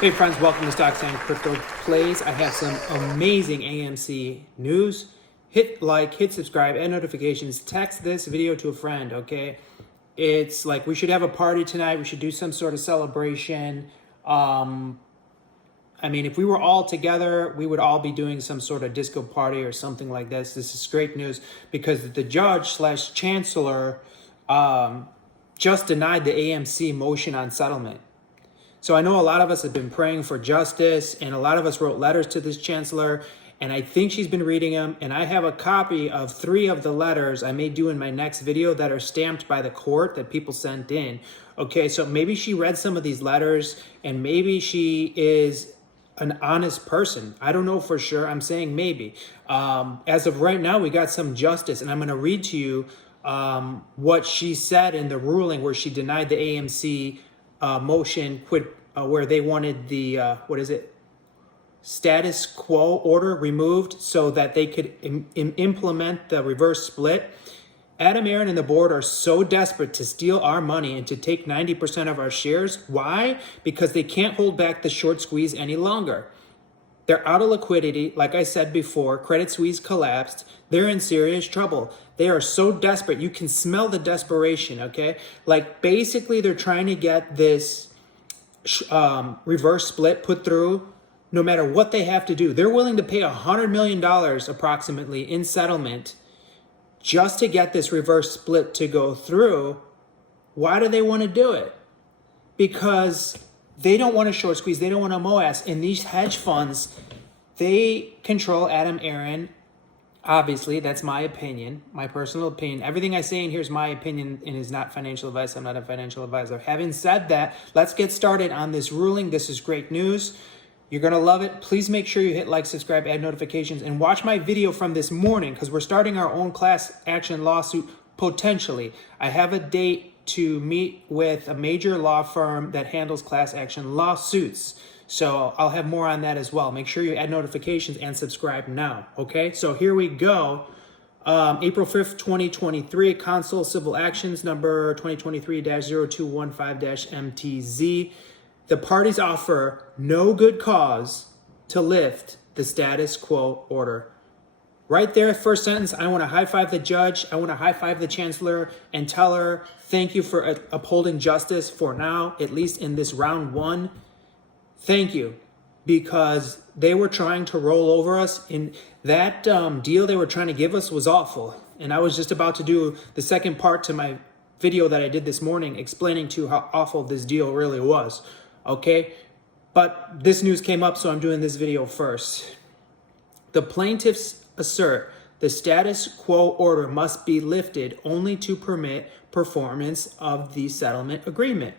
Hey friends, welcome to Stocks and Crypto Plays. I have some amazing AMC news. Hit like, hit subscribe, and notifications. Text this video to a friend, okay? It's like we should have a party tonight. We should do some sort of celebration. I mean, if we were all together, we would all be doing some sort of disco party or something like this. This is great news because the judge slash chancellor just denied the AMC motion on settlement. So I know a lot of us have been praying for justice, and a lot of us wrote letters to this chancellor, and I think she's been reading them. And I have a copy of 3 of the letters I may do in my next video that are stamped by the court that people sent in. Okay, so maybe she read some of these letters, and maybe she is an honest person. I don't know for sure. I'm saying maybe. As of right now, we got some justice, and I'm going to read to you what she said in the ruling where she denied the AMC motion where they wanted the status quo order removed so that they could implement the reverse split. Adam Aaron and the board are so desperate to steal our money and to take 90% of our shares. Why? Because they can't hold back the short squeeze any longer. They're out of liquidity. Like I said before, Credit Suisse collapsed. They're in serious trouble. They are so desperate. You can smell the desperation, okay? Like basically they're trying to get this reverse split put through no matter what they have to do. They're willing to pay $100 million approximately in settlement just to get this reverse split to go through. Why do they want to do it? Because they don't want a short squeeze. They don't want a MOAS. And these hedge funds, they control Adam Aaron. Obviously, that's my opinion, my personal opinion. Everything I say in here is my opinion and is not financial advice. I'm not a financial advisor. Having said that, let's get started on this ruling. This is great news. You're going to love it. Please make sure you hit like, subscribe, add notifications, and watch my video from this morning because we're starting our own class action lawsuit potentially. I have a date to meet with a major law firm that handles class action lawsuits. So I'll have more on that as well. Make sure you add notifications and subscribe now, okay? So here we go. April 5th, 2023, Consul Civil Actions number 2023-0215-MTZ. The parties offer no good cause to lift the status quo order. Right there, first sentence, I want to high-five the judge. I want to high-five the chancellor and tell her thank you for upholding justice for now, at least in this round 1. Thank you, because they were trying to roll over us. In that deal they were trying to give us was awful. And I was just about to do the second part to my video that I did this morning explaining to how awful this deal really was. Okay, but this news came up, so I'm doing this video first. The plaintiffs assert the status quo order must be lifted only to permit performance of the settlement agreement,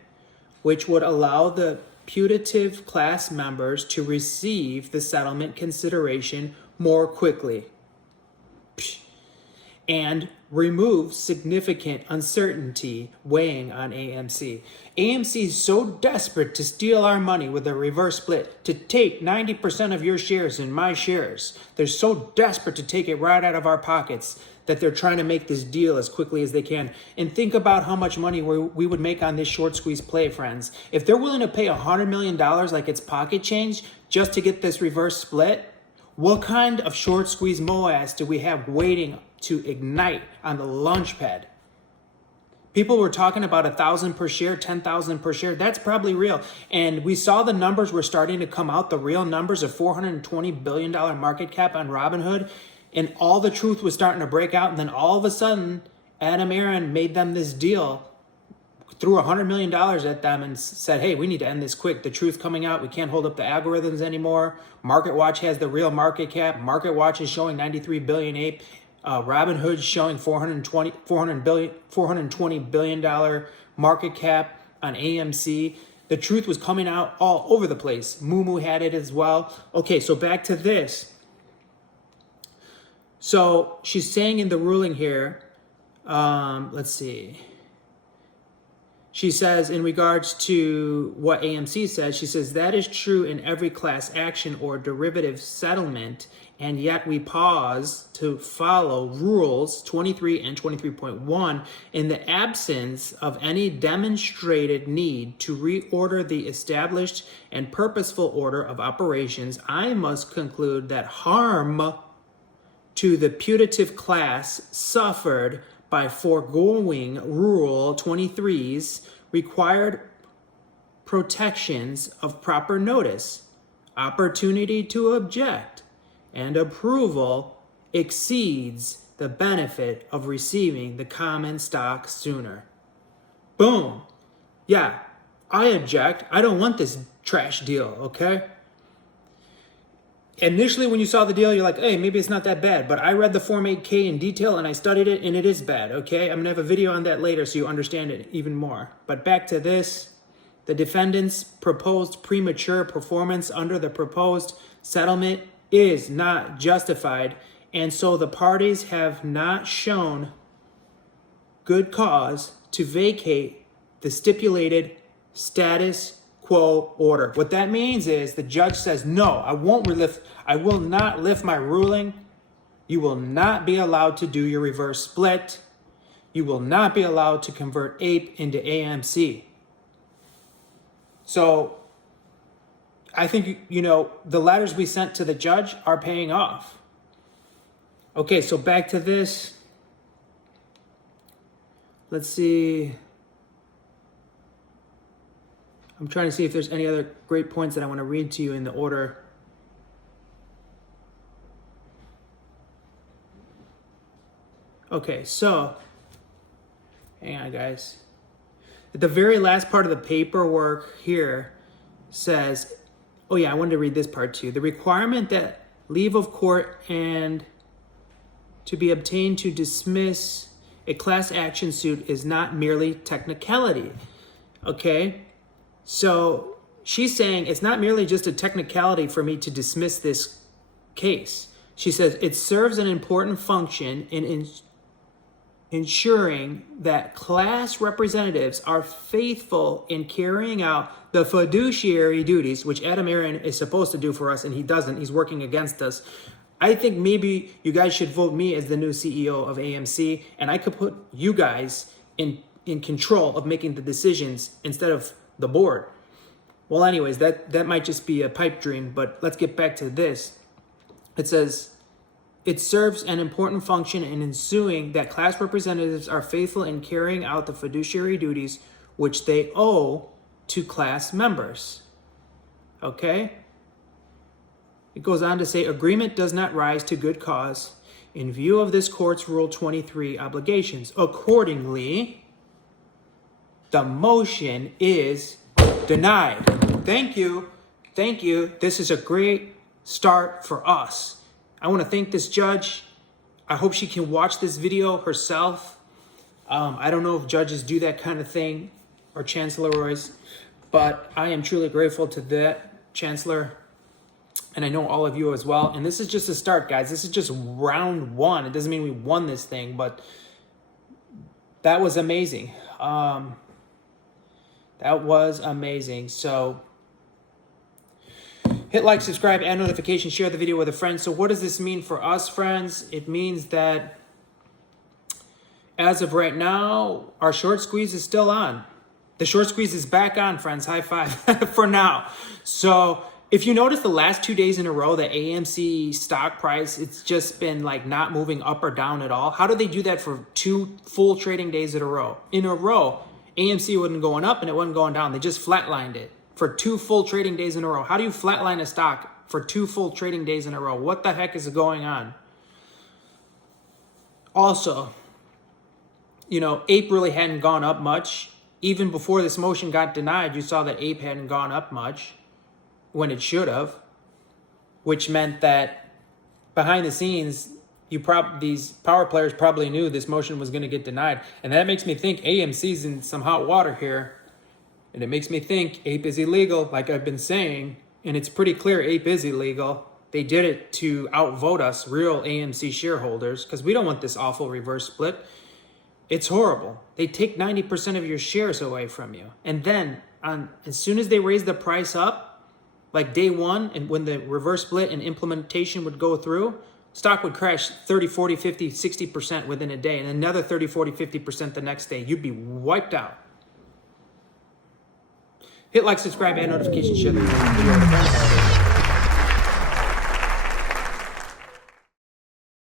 which would allow the putative class members to receive the settlement consideration more quickly and remove significant uncertainty weighing on AMC. AMC is so desperate to steal our money with a reverse split, to take 90% of your shares in my shares. They're so desperate to take it right out of our pockets that they're trying to make this deal as quickly as they can. And think about how much money we would make on this short squeeze play, friends. If they're willing to pay $100 million like it's pocket change just to get this reverse split, what kind of short squeeze MOAS do we have waiting to ignite on the launch pad? People were talking about 1,000 per share, 10,000 per share. That's probably real. And we saw the numbers were starting to come out, the real numbers of $420 billion market cap on Robinhood. And all the truth was starting to break out. And then all of a sudden, Adam Aaron made them this deal, threw $100 million at them and said, hey, we need to end this quick. The truth coming out. We can't hold up the algorithms anymore. MarketWatch has the real market cap. MarketWatch is showing 93 billion ape. Robinhood showing $420 billion market cap on AMC. The truth was coming out all over the place. Moo had it as well. Okay, so back to this. So she's saying in the ruling here, let's see. She says, in regards to what AMC says, she says, that is true in every class action or derivative settlement, and yet we pause to follow rules 23 and 23.1 in the absence of any demonstrated need to reorder the established and purposeful order of operations. I must conclude that harm to the putative class suffered by foregoing Rule 23's required protections of proper notice, opportunity to object, and approval exceeds the benefit of receiving the common stock sooner. Boom. Yeah, I object. I don't want this trash deal, okay? Initially, when you saw the deal, you're like, hey, maybe it's not that bad. But I read the Form 8K in detail and I studied it, and it is bad, okay? I'm going to have a video on that later so you understand it even more. But back to this. The defendant's proposed premature performance under the proposed settlement is not justified, and so the parties have not shown good cause to vacate the stipulated status quo order. What that means is the judge says, no, I will not lift my ruling. You will not be allowed to do your reverse split. You will not be allowed to convert APE into AMC. So I think, the letters we sent to the judge are paying off. Okay, so back to this. Let's see. I'm trying to see if there's any other great points that I want to read to you in the order. Okay, so, hang on, guys. At the very last part of the paperwork here says, oh yeah, I wanted to read this part too. The requirement that leave of court and to be obtained to dismiss a class action suit is not merely technicality. Okay? So she's saying it's not merely just a technicality for me to dismiss this case. She says it serves an important function in ensuring that class representatives are faithful in carrying out the fiduciary duties, which Adam Aaron is supposed to do for us, and he doesn't. He's working against us. I think maybe you guys should vote me as the new CEO of AMC, and I could put you guys in control of making the decisions instead of the board. Well, anyways, that might just be a pipe dream, but let's get back to this. It says, it serves an important function in ensuring that class representatives are faithful in carrying out the fiduciary duties which they owe to class members. Okay? It goes on to say, agreement does not rise to good cause in view of this court's Rule 23 obligations. Accordingly, the motion is denied. Thank you. Thank you. This is a great start for us. I want to thank this judge. I hope she can watch this video herself. I don't know if judges do that kind of thing, or Chancellor Royce, but I am truly grateful to that Chancellor, and I know all of you as well. And this is just a start, guys. This is just round one. It doesn't mean we won this thing, but that was amazing. That was amazing. So hit like, subscribe, and notification, share the video with a friend. So what does this mean for us, friends? It means that as of right now, our short squeeze is still on. The short squeeze is back on, friends. High five for now. So if you notice the last 2 days in a row, the AMC stock price, it's just been like not moving up or down at all. How do they do that for 2 full trading days in a row? AMC wasn't going up and it wasn't going down. They just flatlined it for 2 full trading days in a row. How do you flatline a stock for 2 full trading days in a row? What the heck is going on? Also, APE really hadn't gone up much. Even before this motion got denied, you saw that APE hadn't gone up much when it should have, which meant that behind the scenes, these power players probably knew this motion was going to get denied. And that makes me think AMC's in some hot water here. And it makes me think APE is illegal, like I've been saying. And it's pretty clear APE is illegal. They did it to outvote us, real AMC shareholders, because we don't want this awful reverse split. It's horrible. They take 90% of your shares away from you. And then as soon as they raise the price up, like day one, and when the reverse split and implementation would go through, stock would crash 30, 40, 50, 60% within a day, and another 30, 40, 50% the next day. You'd be wiped out. Hit like, subscribe, and notifications. Share the video with a friend.